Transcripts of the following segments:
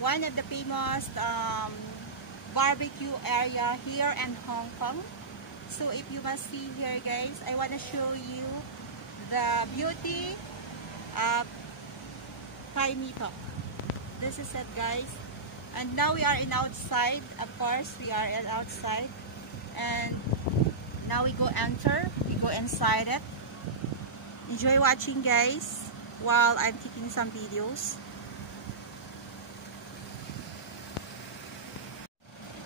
one of the famous barbecue area here in Hong Kong. So if you must see here guys, I want to show you the beauty of Thai Mi Tok. This is it guys. And now we are in outside. Of course we are outside. And now we go inside it. Enjoy watching guys while I'm taking some videos.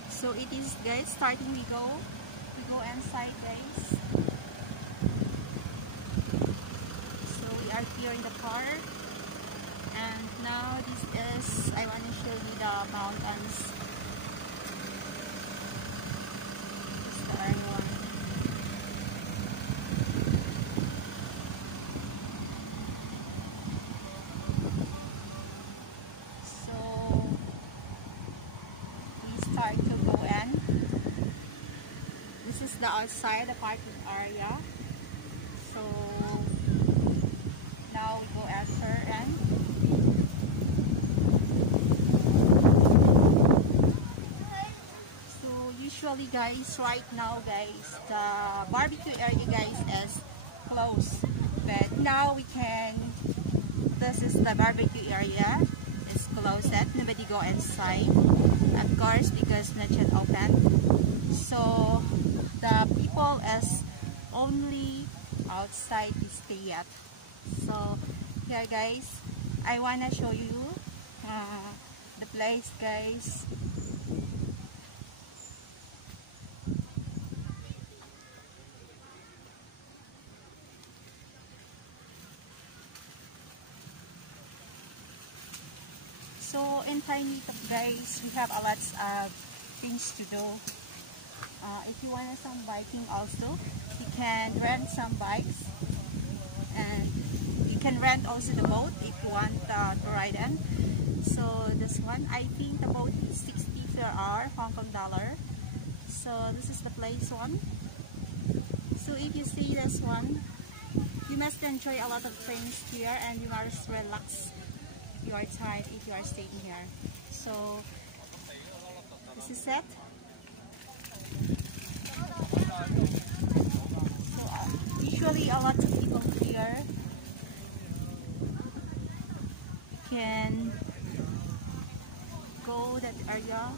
So it is guys, starting we go inside guys. So we are here in the car, and now this is, I want to show you the mountains. This is the other one. So we start to go in. This is the outside, the parking area. So now we go enter in. So usually guys, right now guys, the barbecue area guys is closed. But now we can, this is the barbecue area. It's closed. Nobody go inside. Of course, because not yet open. So the people is only outside to stay at. So here guys, I wanna show you the place guys. So in Thai Mi Tok guys, we have a lot of things to do. If you want some biking also, you can rent some bikes, and you can rent also the boat if you want to ride in. So this one, I think the boat is 60 per hour Hong Kong dollar. So this is the place one. So if you see this one, you must enjoy a lot of things here, and you must relax your time if you are staying here. So this is it. So usually a lot of people here can go that area.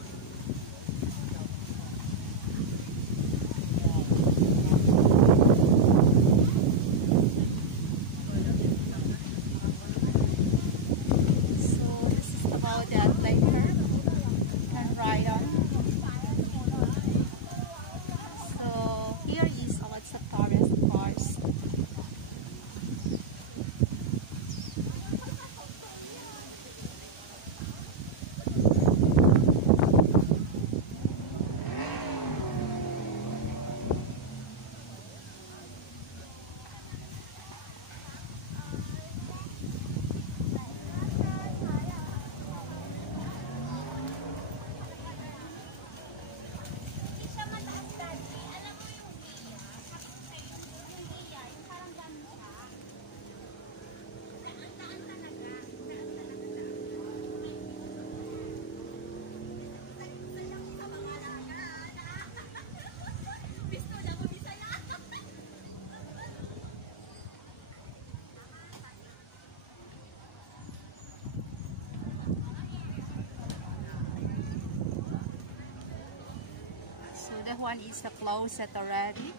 That one is closed already.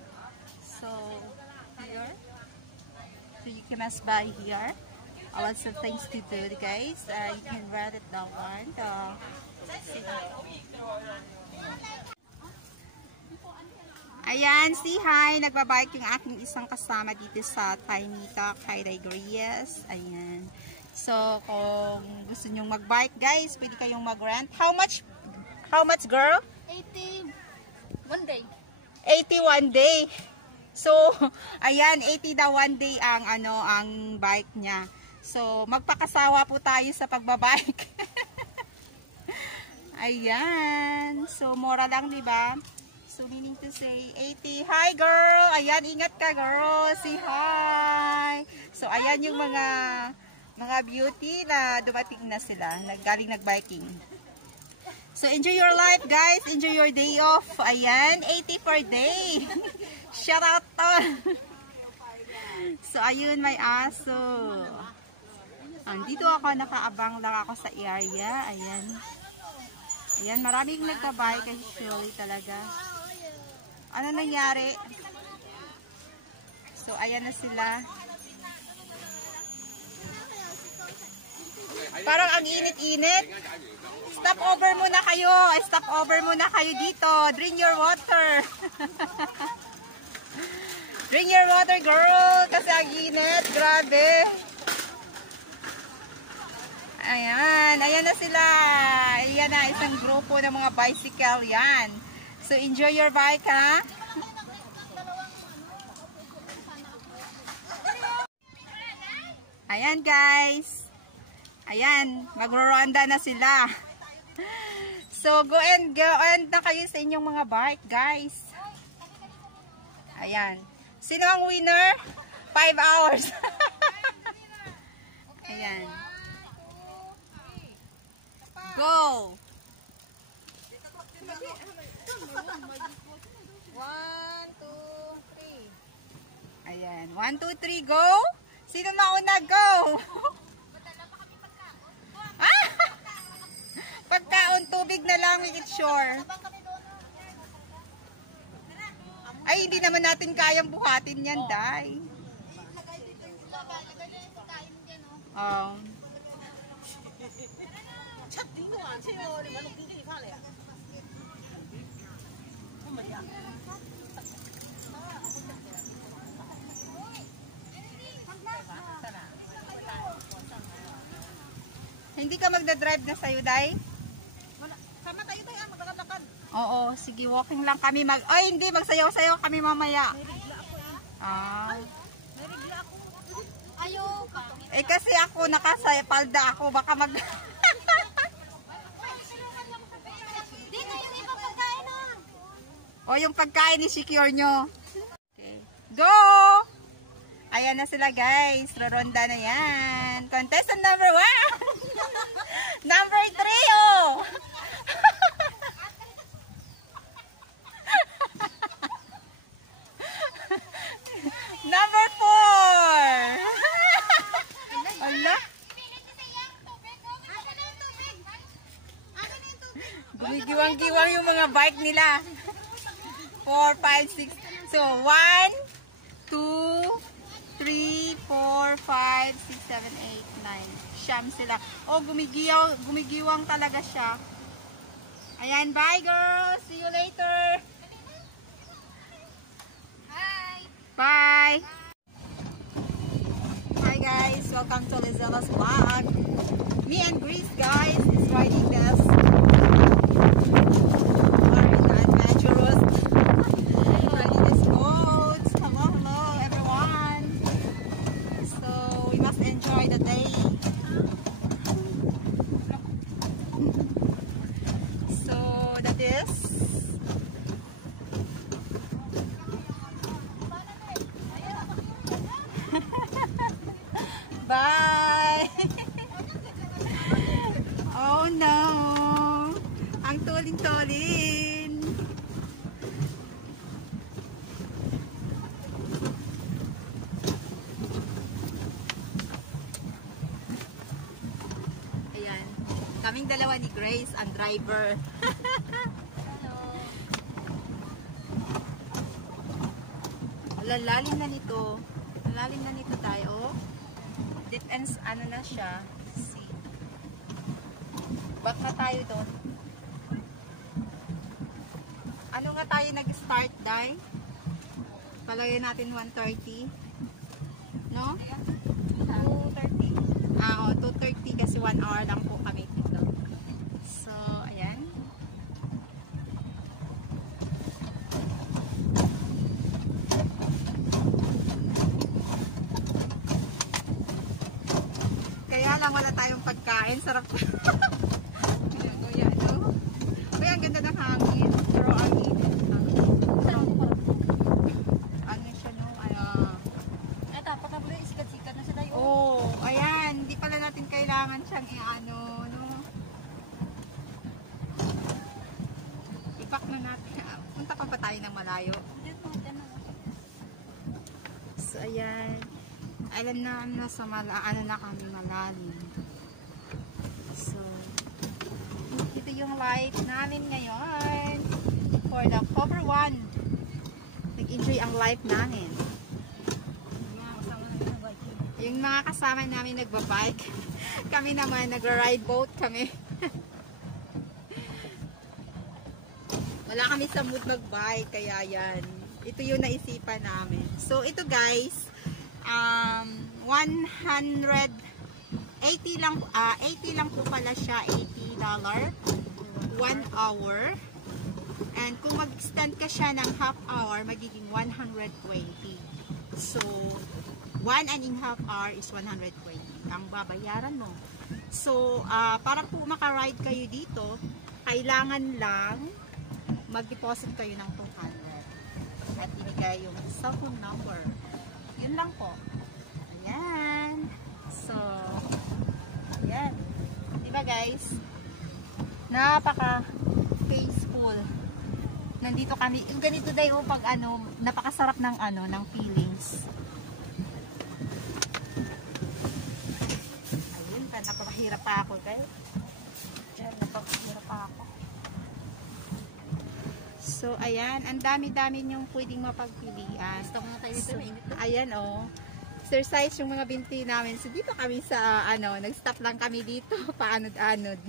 So here, so you can must buy here. Lots of things to do guys. You can rent it that one. Ayan, si hi. Nagbabike yung aking isang kasama dito sa Thai Mi Tok, Thai Digrees. Ayan. So kung gusto nyong magbike guys, pwede kayong mag-rent. How much girl? 80 one day. 81 day. So, ayan, 80 daw one day ang bike niya. So, magpakasawa po tayo sa pagbabike. Ayan. So, mura lang, di ba? So, meaning to say, 80. Hi, girl! Ayan, ingat ka, girl! Say hi! So, ayan yung mga mga beauty na dumating na sila, galing nag-biking. So, enjoy your life, guys. Enjoy your day off. Ayan, 80 per day. Shout out to. So, ayun, may aso. Dito ako, nakaabang lang ako sa area. Ayan. Ayan, maraming nagka-bike actually talaga. Ano nangyari? So, ayan na sila. Parang ang init-init. Stop over muna kayo. Stop over muna kayo dito. Drink your water. Drink your water, girl. Kasi ang init. Grabe. Ayan. Ayan na sila. Ayan na. Isang grupo ng mga bicycle. Yan. So, enjoy your bike, ha? Ayan, guys. Ayan, magro-ronda na sila. So, go and na kayo sa inyong mga bike, guys. Ayan. Sino ang winner? 5 hours. Ayan. Go! 1, 2, 3. Ayan. 1, 2, 3, go! Sino mauna? Go! Pagkaon, tubig na lang, it's sure. Ay, hindi naman natin kayang buhatin yan, Day. Hindi ka magdadrive na sa'yo, Day? Sama tayo tayo, maglalakad. Oo, sige, walking lang kami. Ay, hindi, magsayaw-sayaw kami mamaya. May regla ako. Ayaw ka. Eh, kasi ako, nakasayapalda ako. Baka mag... Di na yung iba pagkain na. O, yung pagkain ni secure nyo. Okay. Go! Ayan na sila, guys. Roronda na yan. Contestant number 1. Number 3, oh! Number 4! Ala? Gumigiwang-giwang yung mga bike nila. 4, 5, 6. So, 1, 2, 3, 4, 5, 6, 7, 8, 9. Siyam sila. Oh, gumigiwang talaga siya. Ayan, bye girls. See you later. Bye. Hi guys, welcome to Lizella's vlog. Me and Grace, guys, is riding this adventurous. Riding this boat. Hello everyone. So we must enjoy the day. So that is. Bye! Oh no! Ang tulin-tulin! Ayan. Kaming dalawa ni Grace, ang driver. Lalim na nito. Lalim na nito tayo. Depends, ano na siya. See. Back na tayo doon. Ano nga tayo nag-start, Day? Palagay natin 1:30. No? 2:30. Ah, 2:30 kasi 1 hour lang po kami dito. So, ayan. Kaya lang wala tayong pagkain. Sarap. Kuya, no? Kuya, ang ganda ng hangin. Pero ang init. Ano siya, no? Eh, dapat na pala isikat-sikat na sila yun. Oh, ayan. Hindi pala kailangan siyang i-ano, no? Ipak na natin. Punta pa ba tayo ng malayo? So, ayan. Alam na nasa ano na kami malalim. So, ito yung life namin ngayon. For the cover 1. Nag-enjoy ang life namin. Yung mga kasama namin nagbabike. Kami naman nagra-ride boat kami. Wala kami sa mood magbike, kaya yan. Ito yung naisipan namin. So ito guys, 180 lang 80 lang po pala siya, $80 1 hour. And kung mag-extend ka siya ng half hour, magiging 120. So 1.5 hour is 120 ang babayaran mo. So para po maka-ride kayo dito, kailangan lang mag-deposit kayo ng 200 at ibigay yung cellphone number. Yun lang po. Ayan. So, ayan. Diba guys? Napaka-peaceful. Nandito kami. Yung ganito daw pag ano, napakasarap ng ano, ng feelings. Ayun, napakahirap pa ako guys. Diyan, napakahirap pa ako. So, ayan. Ang dami-dami niyong pwedeng mapagpilian. Stop na tayo dito. So, ayan, oh. Exercise yung mga binti namin. So, dito kami sa, ano, nag-stop lang kami dito. Paanod-anod.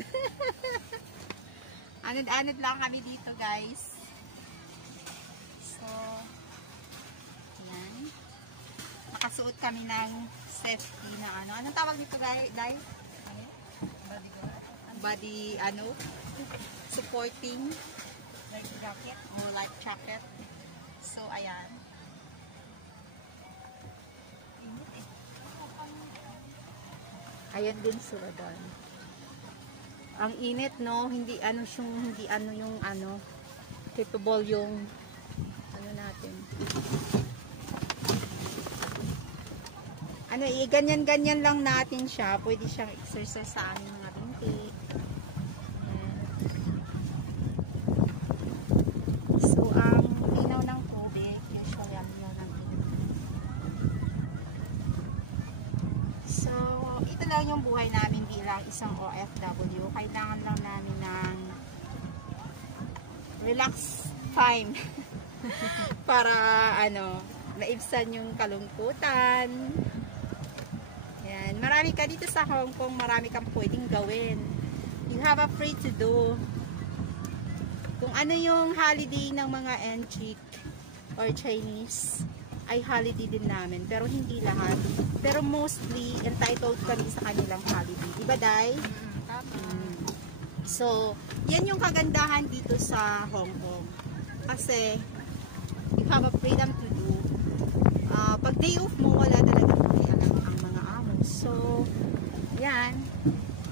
Anod-anod lang kami dito, guys. So, ayan. Nakasuot kami ng safety na, ano. Anong tawag dito, guys? Body, ano? Supporting. Life jacket. Oh, life jacket. So, ayan. Ayan din sila doon. Ang init, no? Hindi ano yung ano, capable yung ano natin. Ano, ganyan-ganyan lang natin siya. Pwede siyang exercise sa aming mga binti. So, ang linaw ng tubig, usually ang linaw ng tubig. So, ito lang yung buhay namin bilang isang OFW. Kailangan lang namin ng relax time para ano, maibsan yung kalungkutan. Yan. Marami ka dito sa Hong Kong, marami kang pwedeng gawin. You have a free to do. Kung ano yung holiday ng mga Enchik or Chinese, ay holiday din namin. Pero hindi lahat. Pero mostly, entitled kami sa kanilang holiday. Diba, Day? So, yan yung kagandahan dito sa Hong Kong. Kasi, you have a freedom to do. Pag day off mo, wala talaga pakialam ang mga amo. So, yan.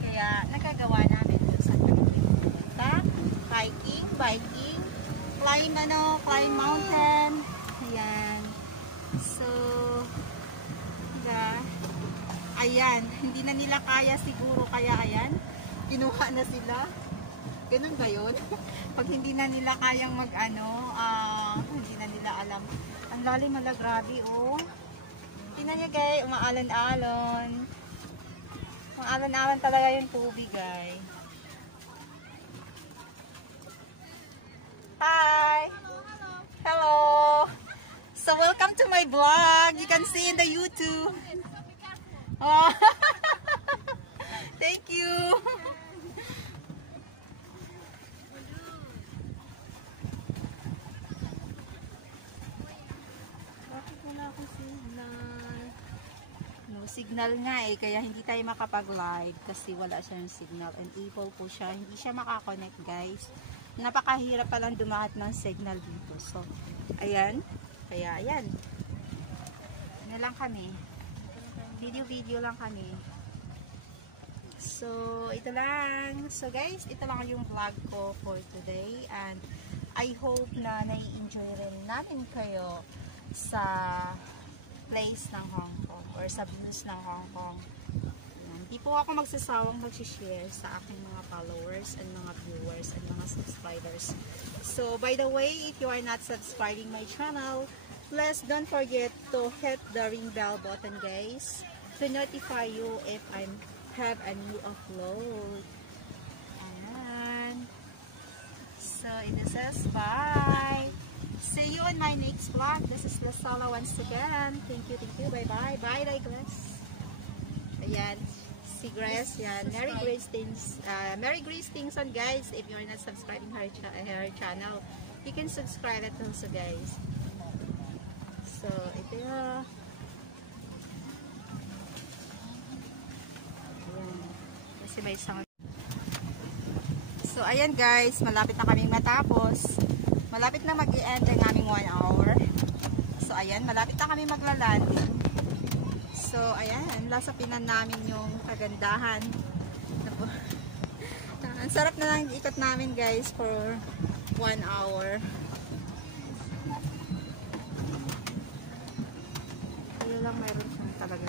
Kaya, nagagawa namin kung saan kami pupunta. Biking, climb mountain. Ayan. So, diba? Ayan, hindi na nila kaya siguro, kaya ayan, kinuha na sila. Ganun ba yun? Pag hindi na nila kayang mag-ano, hindi na nila alam. Ang lalim mala, grabe, oh. Tingnan niyo, guys, umaalon-alon. Umaalon-alon talaga yung tubig, guys. Hi! Hello! So, welcome to my vlog. You can see in the YouTube. Oh. Thank you! Bakit wala akong signal? No signal nga eh, kaya hindi tayo makapag-live kasi wala siyang signal. Unable po siya. Hindi siya makakonect, guys. Napakahirap palang dumahat ng signal dito. So, ayan. Kaya, ayan. Ano lang kami. Video lang kami. So, ito lang. So, guys, ito lang yung vlog ko for today. And, I hope na nai-enjoy rin natin kayo sa place ng Hong Kong or sa views ng Hong Kong. Ayan. Di po ako magsasawang mag-share sa aking mga followers and mga viewers and mga subscribers. So, by the way, if you are not subscribing my channel, please don't forget to hit the ring bell button, guys, to notify you if I have a new upload. And so, it says bye. See you in my next vlog. This is Lasala once again. Thank you. Bye-bye. Bye, Grace. Ayan. Si Grace. Yan. Merry Grace Stingson, guys. If you're not subscribing her channel, you can subscribe it also, guys. So, ito yun. Ayan. Kasi may isang... So, ayan guys. Malapit na kaming matapos. Malapit na mag-i-end ang aming 1 hour. So, ayan. Malapit na kami maglalanding. So, ayan. Lasapinan namin yung kagandahan. Ang sarap na lang ikot namin, guys, for 1 hour. Kaya lang mayroon siyang talaga.